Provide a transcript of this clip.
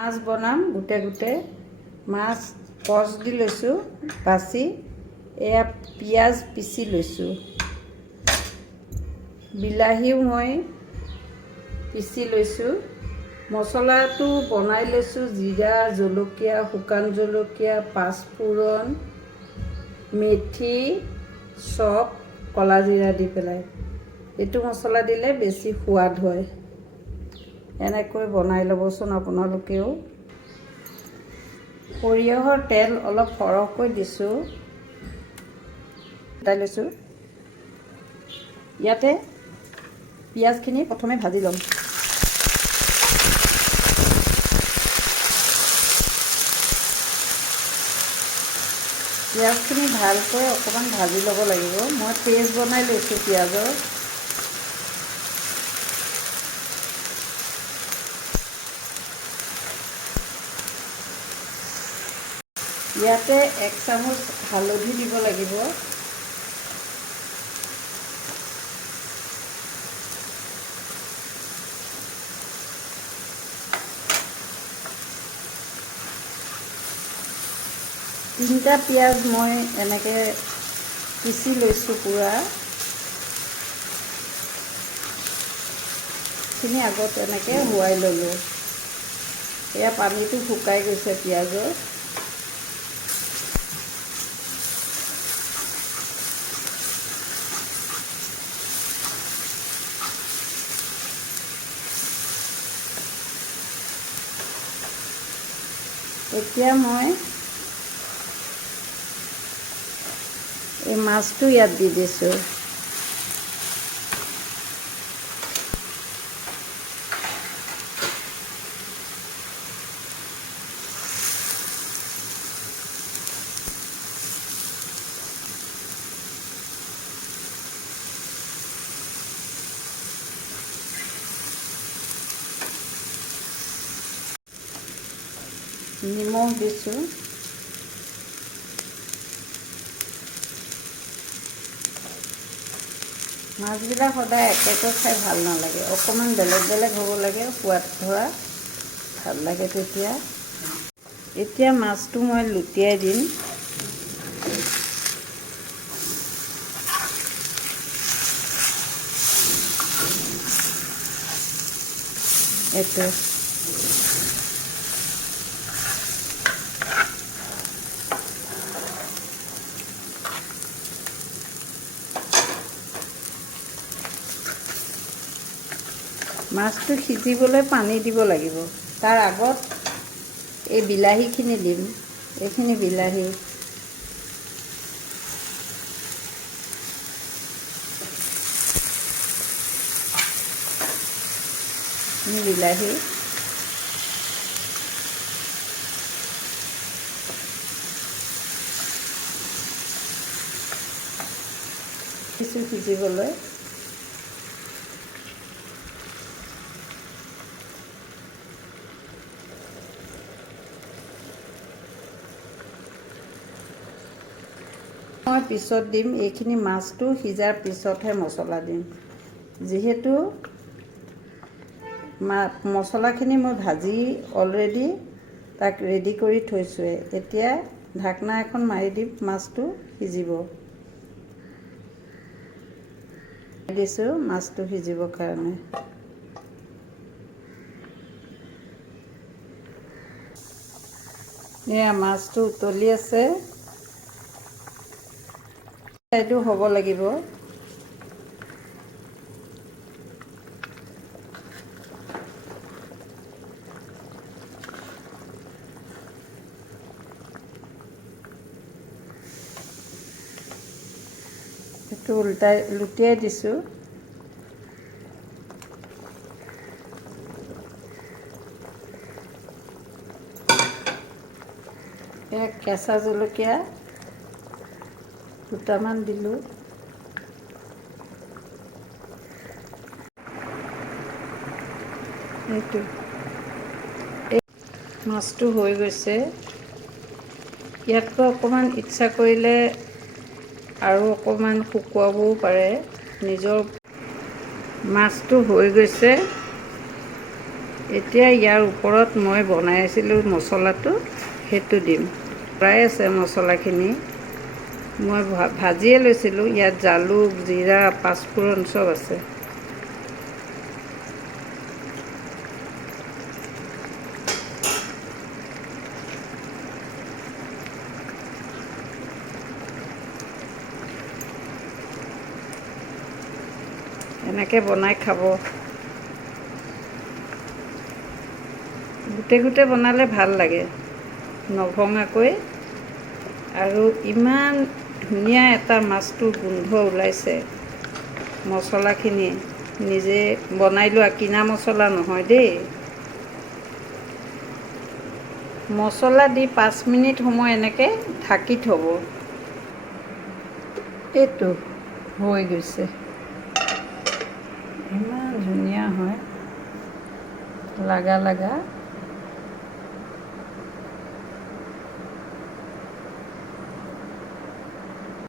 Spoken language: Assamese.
মাছ বনাম গোটে গোটে মাছ কচ দি লৈছোঁ বাছি এয়া পিঁয়াজ পিচি লৈছোঁ বিলাহীও মই পিচি লৈছোঁ মছলাটো বনাই লৈছোঁ জিৰা জলকীয়া শুকান জলকীয়া পাঁচফোৰণ মেথি চপ কলা জিৰা দি পেলাই এইটো মছলা দিলে বেছি সোৱাদ হয় এনেকৈ বনাই ল'বচোন আপোনালোকেও সৰিয়হৰ তেল অলপ সৰহকৈ দিছোঁ গোটাই লৈছোঁ ইয়াতে পিঁয়াজখিনি প্ৰথমে ভাজি ল'ম পিঁয়াজখিনি ভালকৈ অকণমান ভাজি ল'ব লাগিব মই পেষ্ট বনাই লৈছোঁ পিঁয়াজৰ ইয়াতে 1 চামুচ হালধি দিব লাগিব তিনিটা পিঁয়াজ মই এনেকৈ পিচি লৈছোঁ পুৰা খিনি আগত এনেকৈ হোৱাই ল'লোঁ এয়া পানীটো শুকাই গৈছে পিঁয়াজৰ এতিয়া মই এই মাছটো ইয়াত দি দিছোঁ নিমখ দিছোঁ মাছবিলাক সদায় একেকৈ খাই ভাল নালাগে অকণমান বেলেগ বেলেগ হ'ব লাগে সোৱাদ ধৰা ভাল লাগে তেতিয়া এতিয়া মাছটো মই লুটিয়াই দিম এইটো মাছটো সিজিবলৈ পানী দিব লাগিব তাৰ আগত এই বিলাহীখিনি দিম এইখিনি বিলাহী বিলাহী কিছু সিজিবলৈ মই পিছত দিম এইখিনি মাছটো সিজাৰ পিছতহে মছলা দিম যিহেতু মছলাখিনি মই ভাজি অলৰেডি তাক ৰেডি কৰি থৈছোঁৱে এতিয়া ঢাকনা এখন মাৰি দিম মাছটো সিজিব দিছোঁ মাছটো সিজিবৰ কাৰণে এয়া মাছটো উতলি আছে এইটো হ'ব লাগিব এইটো লুটিয়াই দিছোঁ এয়া কেঁচা জলকীয়া দুটামান দিলোঁ এইটো মাছটো হৈ গৈছে ইয়াতকৈ অকণমান ইচ্ছা কৰিলে আৰু অকণমান শুকুৱাবও পাৰে নিজৰ মাছটো হৈ গৈছে এতিয়া ইয়াৰ ওপৰত মই বনাই আছিলোঁ মছলাটো, সেইটো দিম। ফ্ৰাই আছে মছলাখিনি, মই ভাজিয়ে লৈছিলোঁ। ইয়াত জালুক, জিৰা, পাঁচফোৰণ চব আছে। এনেকৈ বনাই খাব। গোটে গোটে বনালে ভাল লাগে, নভঙাকৈ। আৰু ইমান ধুনীয়া এটা মাছটোৰ গোন্ধ ওলাইছে। মছলাখিনি নিজে বনাই লোৱা, কিনা মছলা নহয় দেই। মছলা দি 5 মিনিট সময় এনেকৈ ঢাকি থ'ব। এইটো হৈ গৈছে, ইমান ধুনীয়া হয়, লাগা